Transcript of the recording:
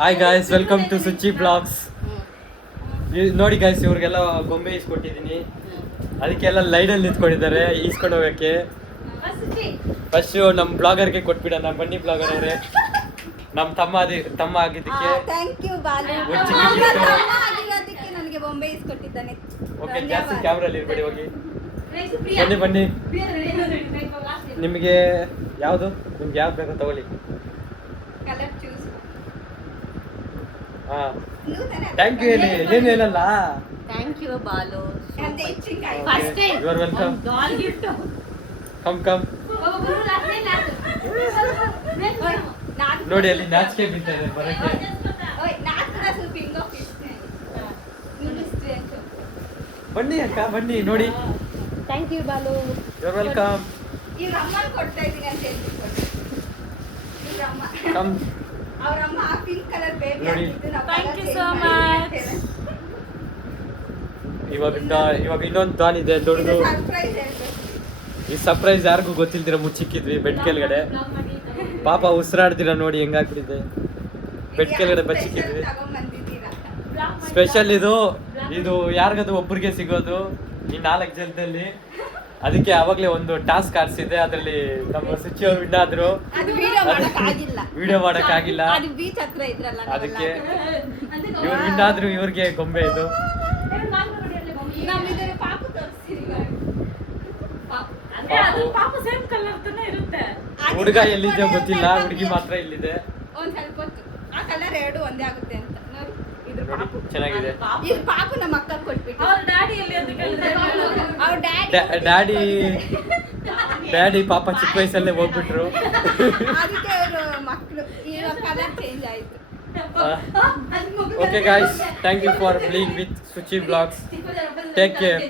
Hi guys, welcome to Suchi blogs. ನೋಡಿ guys, ಇವ್ರಿಗೆಲ್ಲ ಗೊಂಬೆ ಈಸ್ಕೊಟ್ಟಿದ್ದೀನಿ. ಅದಕ್ಕೆಲ್ಲ ಲೈನಲ್ಲಿ ನಿಂತ್ಕೊಂಡಿದ್ದಾರೆ ಈಸ್ಕೊಂಡು ಹೋಗೋಕ್ಕೆ. ಫಸ್ಟು ನಮ್ಮ ಬ್ಲಾಗರ್ಗೆ ಕೊಟ್ಬಿಡೋಣ. ಬನ್ನಿ ಬ್ಲಾಗರ್ ಅವರೇ, ನಮ್ಮ ತಮ್ಮ ಆಗಿದ್ದಕ್ಕೆ ನನಗೆ ಬೊಂಬೆ ಇಸ್ಕೊಟ್ಟಿದ್ದಾನೆ. ಓಕೆ, ಜಾಸ್ತಿ ಕ್ಯಾಮ್ರಲ್ಲಿ ಇರ್ಬೇಡಿ, ಹೋಗಿ ಬನ್ನಿ. ನಿಮಗೆ ಯಾವುದು ಬೇಕೋ ತಗೊಳ್ಳಿ. ಹಾಂ, ಥ್ಯಾಂಕ್ ಯು ಹೇಳಿ. ಏನು ಹೇಳಲ್ಲ. Thank you Balu. You are welcome. Come ನೋಡಿ, ಅಲ್ಲಿ ನಾಚಿಕೆ ಬೀಳ್ತಾರೆ ಬರೋಕ್ಕೆ. ಬನ್ನಿ ಅಕ್ಕ, ಬನ್ನಿ ನೋಡಿ. Thank you Balu. You are welcome. Come ನೋಡಿ. ಇವಾಗ ಇನ್ನೊಂದು ದಾನ್ ಇದೆ ದೊಡ್ಡದು. ಈ ಸರ್ಪ್ರೈಸ್ ಯಾರಿಗೂ ಗೊತ್ತಿಲ್ದಿರ ಮುಚ್ಚಿಕ್ಕಿದ್ವಿ ಬೆಡ್ ಕೆಳಗಡೆ. ಪಾಪ ಉಸಿರಾಡ್ದಿರ ನೋಡಿ ಹೆಂಗಾಗ್ಬಿಟ್ಟಿದೆ. ಬೆಡ್ ಕೆಳಗಡೆ ಬಚ್ಚಿಕ್ಕಿದ್ವಿ. ಸ್ಪೆಷಲ್ ಇದು ಯಾರಿಗದು ಒಬ್ಬರಿಗೆ ಸಿಗೋದು ಈ 4 ಜನದಲ್ಲಿ. ಅದಕ್ಕೆ ಅವಾಗಲೇ ಒಂದು ಟಾಸ್ಕ್ ಆಡ್ಸಿದೆ. ಅದರಲ್ಲಿ ನಮ್ಮ ಸುಚಿ ಅವರು ವಿನ್ ಆದ್ರು. ವಿಡಿಯೋ ಮಾಡಕ್ಕಾಗಿಲ್ಲ. ಅದಕ್ಕೆ ಇವ್ರು ವಿನ್ ಆದ್ರು. ಇವ್ರಿಗೆ ಗೊಂಬೆ ಇದು. ಹುಡುಗ ಎಲ್ಲಿದೆ ಗೊತ್ತಿಲ್ಲ, ಹುಡುಗಿ ಮಾತ್ರ ಇಲ್ಲಿದೆ. ಚೆನ್ನಾಗಿದೆ. ಡ್ಯಾಡಿ ಪಾಪ ಚಿಕ್ಕ ವಯಸ್ಸಲ್ಲೇ ಹೋಗ್ಬಿಟ್ರು. Okay guys, thank you for being with Suchi Vlogs. Take care.